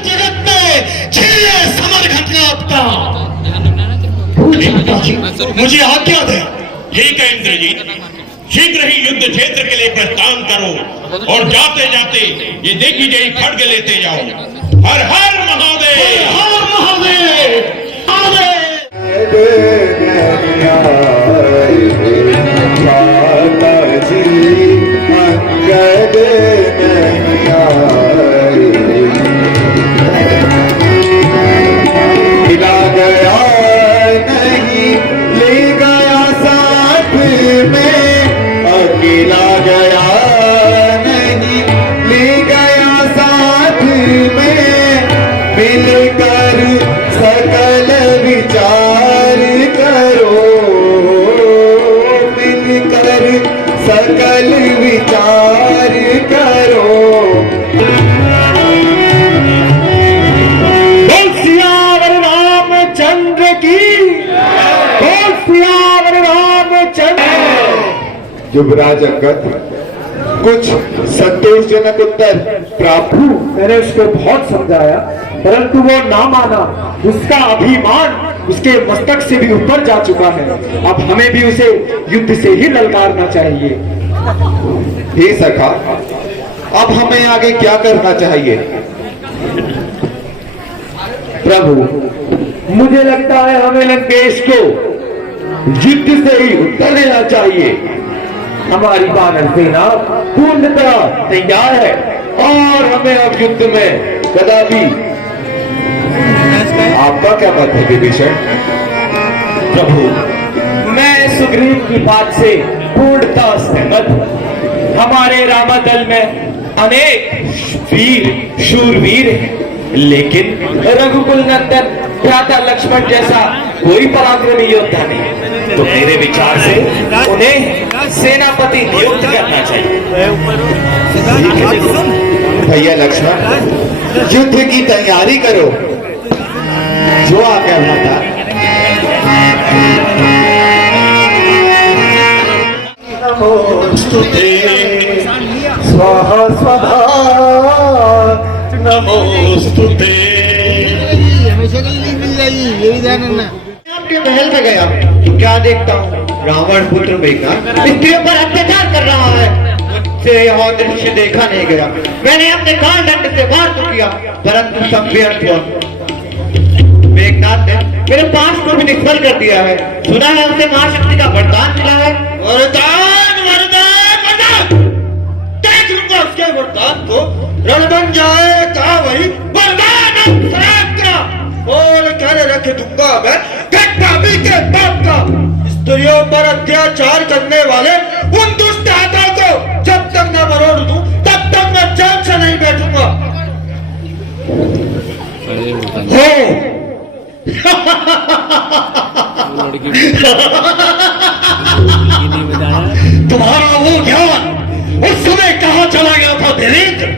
जगत में छह समर घटना मुझे आज्ञा दे। ठीक है इंद्रजीत, शीघ्र ही युद्ध क्षेत्र के लिए प्रस्थान करो और जाते जाते ये देखी गई खड्ग लेते जाओ। हर हर महादेव, हर महादेव, खिला गया नहीं ले गया साथ में, अकेला गया नहीं ले गया साथ में, मिलकर सकल विचार करो, मिलकर सकल विचार करो। बोल सियावर रामचंद्र की, बोल सियावर रामचंद्र। युवराज अंगद, कुछ संतोषजनक उत्तर प्राप्त। मैंने उसको बहुत समझाया परंतु वो ना माना। उसका अभिमान उसके मस्तक से भी ऊपर जा चुका है। अब हमें भी उसे युद्ध से ही ललकारना चाहिए। हे सखा, अब हमें आगे क्या करना चाहिए? प्रभु, मुझे लगता है हमें लंकेश को युद्ध से ही उत्तर देना चाहिए। हमारी वानर सेना पूर्णतः तैयार है और हमें अब युद्ध में कदापि। आपका क्या मत है विभीषण? प्रभु, मैं सुग्रीव की बात से पूर्णतः सहमत हूं। हमारे रामादल में अनेक वीर शूरवीर हैं, लेकिन रघुकुल नंदन भ्राता लक्ष्मण जैसा कोई पराक्रमी योद्धा नहीं। तो मेरे विचार से उन्हें सेनापति नियुक्त करना चाहिए। भैया लक्ष्मण, युद्ध की तैयारी करो, जो आज्ञा माता। नमोस्तुते स्वाहा स्वाहा नमोस्तुते। आपके महल में गया तो क्या देखता हूँ, रावण पुत्र मेघनाद स्त्रियों पर अत्याचार कर रहा है। मुझसे यह दृश्य देखा नहीं गया। मैंने अपने काल दंड से वार तो किया परंतु सब व्यर्थ हुआ। मेघनाद ने मेरे पास को भी निष्फल कर दिया है। सुना है उसे महाशक्ति का वरदान मिला है। वरदान वरदान वरदान, देख लूंगा उसके वरदान को। रण बन जाए कहा वही वरदान का और कर रख दूंगा मैं घटनाभी के बाप का। स्त्रियों पर अत्याचार करने वाले उन दुष्ट हाथों को जब तक न मरोड़ दूं तब तक मैं चैन से नहीं बैठूंगा। तुम्हारा वो ज्ञान उस समय कहां चला गया था देवेंद्र,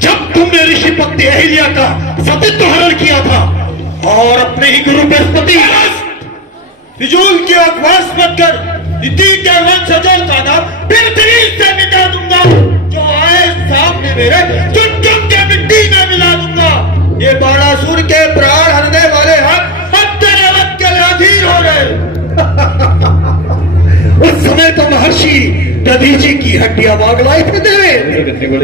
जब तुमने ऋषि पत्नी अहिल्या का सतीत्व हरण किया था और अपने ही गुरु बृहस्पति फिजूल की अखबास मत कर। नीति के वंशजों का नाम पृथ्वी से मिटा दूंगा। जो आए सामने मेरे चुन चुन के मिट्टी में मिला दूंगा। ये बाणासुर के प्राण हरने वाले हाथ अब तेरे वक्त के लिए अधीर हो रहे। उस समय तो महर्षि दधीची की हड्डियां मांग लाई थे देवे।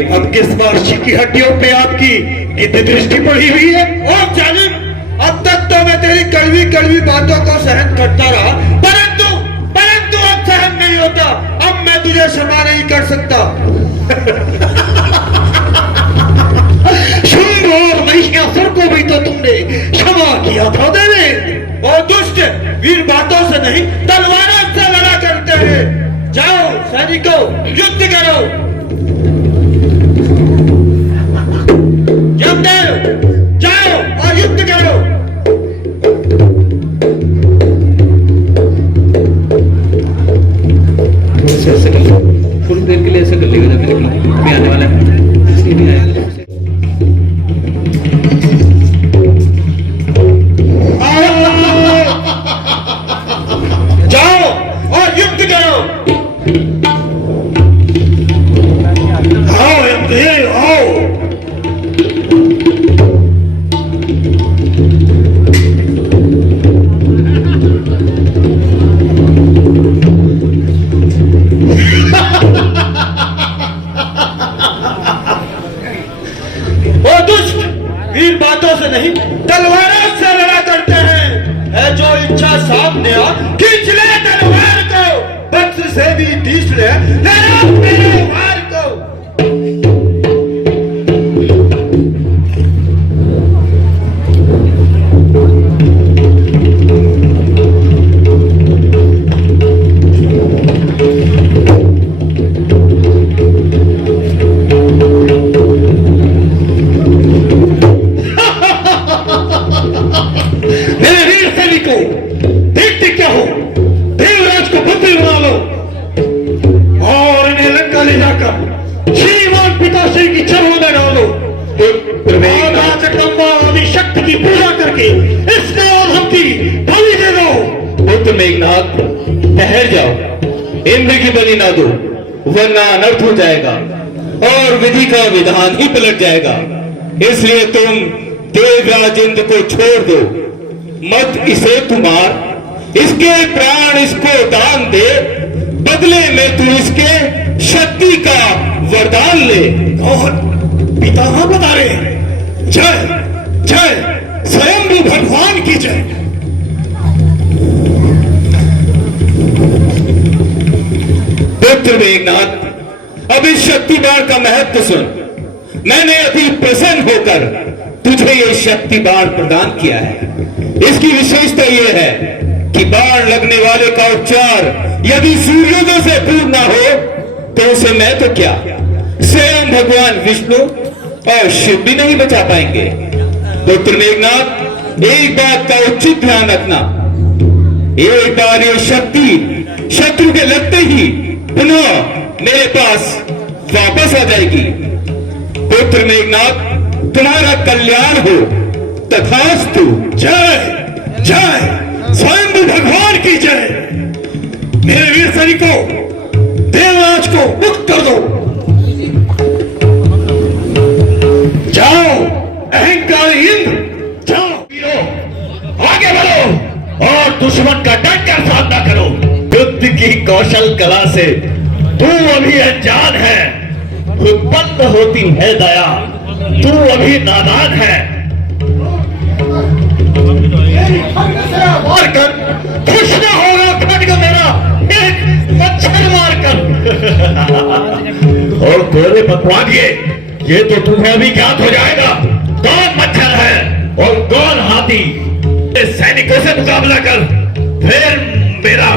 अब किस महर्षि की हड्डियों पे आपकी कितनी दृष्टि पड़ी हुई है? और जालिम, अब तक तो मैं तेरी कड़वी कड़वी बातों को सहन करता रहा, परंतु अब सहन नहीं होता। अब मैं तुझे क्षमा नहीं कर सकता। शुंभ और महिषासुर को भी तो तुमने क्षमा किया था देवे। और दुष्ट वीर बातों से नहीं तलवारों से लड़ा करते हैं। जाओ सैनिकों, युद्ध करो। जाओ और युद्ध करो। ऐसे कर लो, थोड़ी देर के लिए ऐसे कर लेगा। मेरे को आने वाला है, इसलिए नहीं आया। जाओ और युद्ध करो। आओ, आओ। माता जगदम्बा आदि शक्ति की पूजा करके इसका हम की बलि दे दो। पुत्र मेघनाथ, ठहर जाओ, इंद्र की बलि ना दो, वरना अनर्थ हो जाएगा और विधि का विधान ही पलट जाएगा। इसलिए तुम देवराज इंद्र को छोड़ दो, मत इसे तू मार, इसके प्राण इसको दान दे, बदले में तू इसके शक्ति का वरदान ले। और पिता हाँ बता रहे हैं, जय जय स्वयं भगवान की जय। पुत्र मेघनाथ, अब इस शक्ति बाण का महत्व सुन। मैंने अति प्रसन्न होकर तुझे ये शक्ति बाण प्रदान किया है। इसकी विशेषता यह है कि बाण लगने वाले का उपचार यदि सूर्योदय से पूर्ण ना हो तो उसे मैं तो क्या, स्वयं भगवान विष्णु और शिव भी नहीं बचा पाएंगे। पुत्र मेघनाथ, एक बात का उचित ध्यान रखना, एक बार ये शक्ति शत्रु के लगते ही पुनः मेरे पास वापस आ जाएगी। पुत्र मेघनाथ, तुम्हारा कल्याण हो, तथास्तु। जय जय स्वयं भगवान की जय। मेरे वीर सैनिकों, देवराज को मुक्त कर दो। जाओ अहंकारी इंद्र, जाओ वीरों, आगे बढ़ो और दुश्मन का डटकर सामना करो। युद्ध की कौशल कला से तू अभी अनजान है, उत्पन्न होती है दया, तू अभी नादान है। मारकर खुश ना होगा खड्ग मेरा एक मच्छर मारकर। और तेरे भगवान ये तो तुम्हें अभी ज्ञात हो जाएगा कौन मच्छर है और कौन हाथी। सैनिकों से मुकाबला कर, फिर मेरा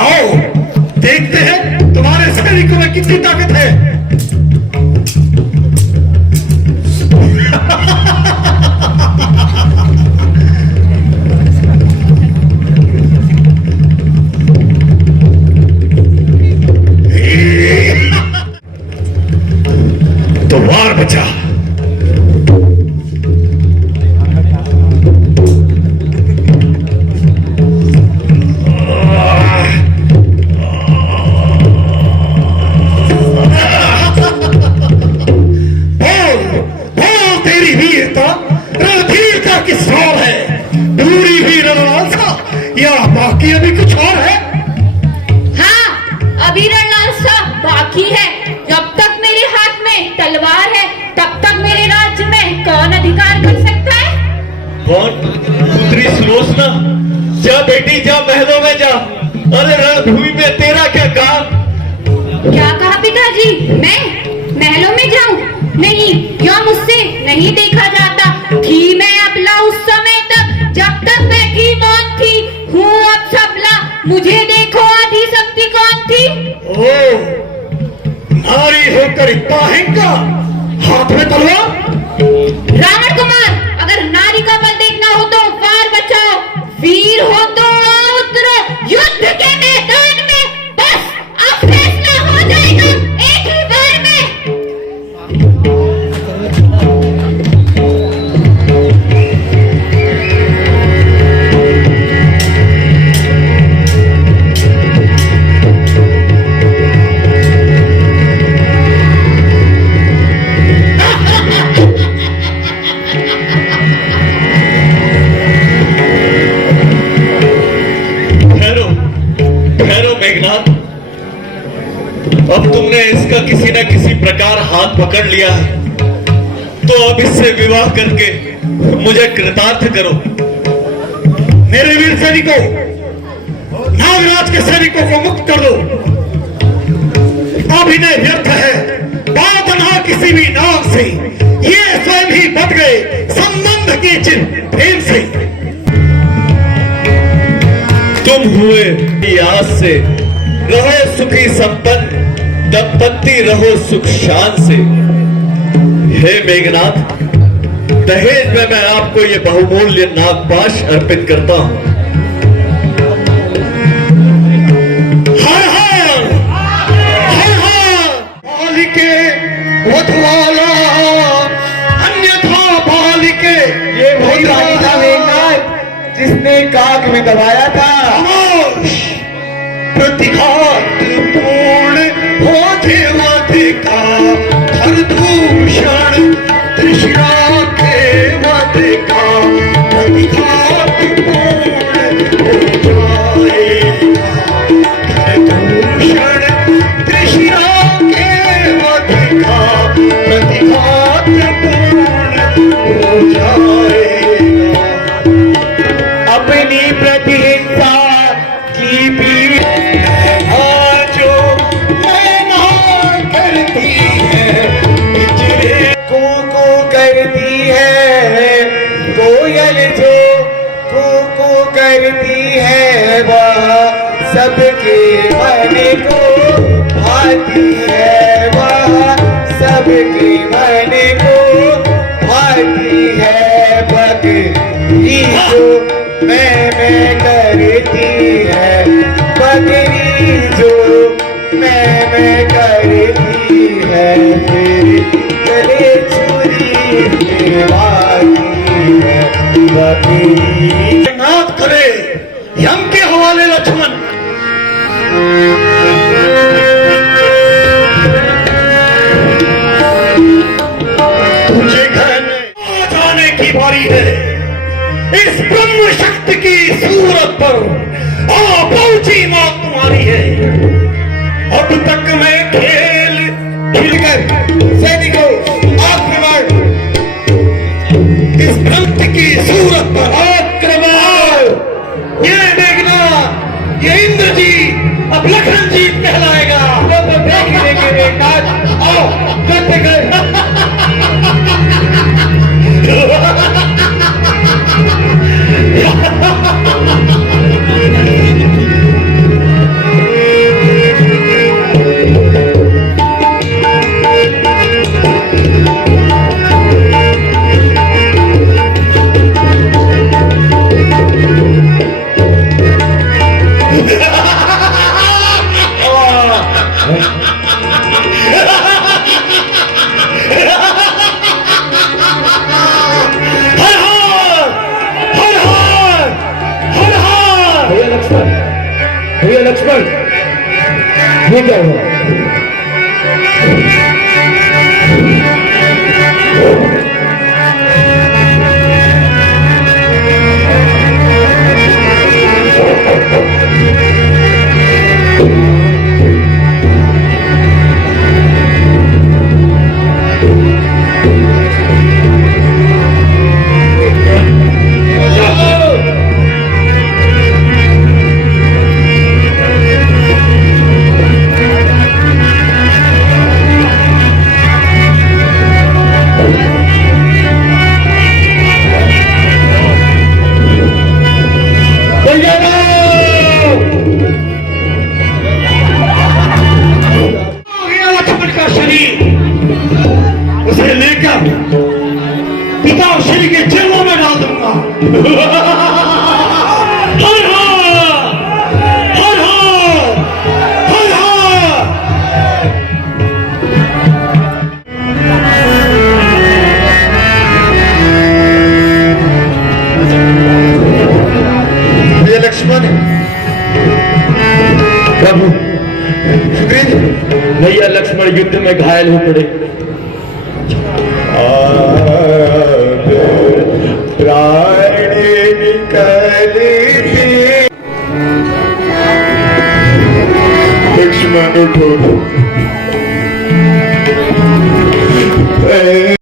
आओ देखते हैं तुम्हारे सैनिकों में कितनी ताकत है। तो वार बचा। बाकी अभी कुछ और है? हाँ, अभी रणलालसा बाकी है। जब तक मेरे हाथ में तलवार है तब तक मेरे राज्य में कौन अधिकार कर सकता है? कौन? पुत्री सुलोचना, जा बेटी जा, महलों में जा। अरे रणभूमि में तेरा क्या काम? क्या कहा पिताजी? मैं महलों में जाऊं? नहीं, यह मुझसे नहीं देखा जाता। थी मैं अबला उस समय तक जब तक बैठी मौन थी, हूँ अब सबला, मुझे देखो आधी शक्ति कौन थी? ओ, नारी होकर इतना अहंकार, हाथ में तलवार। रावण कुमार, अगर नारी का बल देखना हो तो वार बचाओ, वीर हो तो उतरो युद्ध के मैदान में। बस अब फैसला हो जाएगा एक ही बार में। अब तुमने इसका किसी न किसी प्रकार हाथ पकड़ लिया है, तो अब इससे विवाह करके मुझे कृतार्थ करो। मेरे वीर सैनिकों, नागराज के सैनिकों को मुक्त कर दो। अभिनय व्यर्थ है, बात ना किसी भी नाम से, ये स्वयं ही बच गए संबंध के चिन्ह प्रेम से। तुम हुए आज से रहो सुखी संपन्न, दंपत्ति रहो सुख शान से। हे मेघनाथ, दहेज में मैं आपको ये बहुमूल्य नागपाश अर्पित करता हूं। हर हर हर हर के वाला अन्यथा बाल के। ये वही बाली था मेघनाथ जिसने काग में दबाया था। खामोश, प्रतिघात पूर्ण हो देवते का हर दूषण त्रिशिरा के वध का प्रतिघात पूर्ण हो जाएगा। हर दूषण त्रिशिरा के वध का प्रतिघात पूर्ण हो जाएगा। अपनी प्रतिहिंसा की पीड़ जो मैना करती है पिंजरे को करती है। कोयल जो को करती है वह सबके मन को भाती है। वह सबके मन को भाती है। बकरी जो मैं करती है। बकरी जो मैं करती है। मेरे गले छुरी मारती है बकरी। नाथ करे यम के हवाले लक्ष्मण। तुझे घर में जाने की बारी है। इस ब्रह्म शक्ति की सूरत पर आ पहुंची मौत तुम्हारी है। अब तक मैं खेल खिलकर सैनिकों आक्रमण। इस ब्रह्म की सूरत पर आक्रमण। ये मेघनाथ, ये इंद्र जी, अब लखन जी कहलाएगा। तो देख लेंगे मेघनाथ। आओ करते गए। भैया लक्ष्मण, ये क्या हुआ? उसे लेकर पिता श्री के जेलों में डाल दूंगा। हर हर, हर हर, हर हर। ये लक्ष्मण प्रभु, सुग्रीव, भैया लक्ष्मण युद्ध में घायल हो पड़े। प्राण निकलते। लक्ष्मण उठो।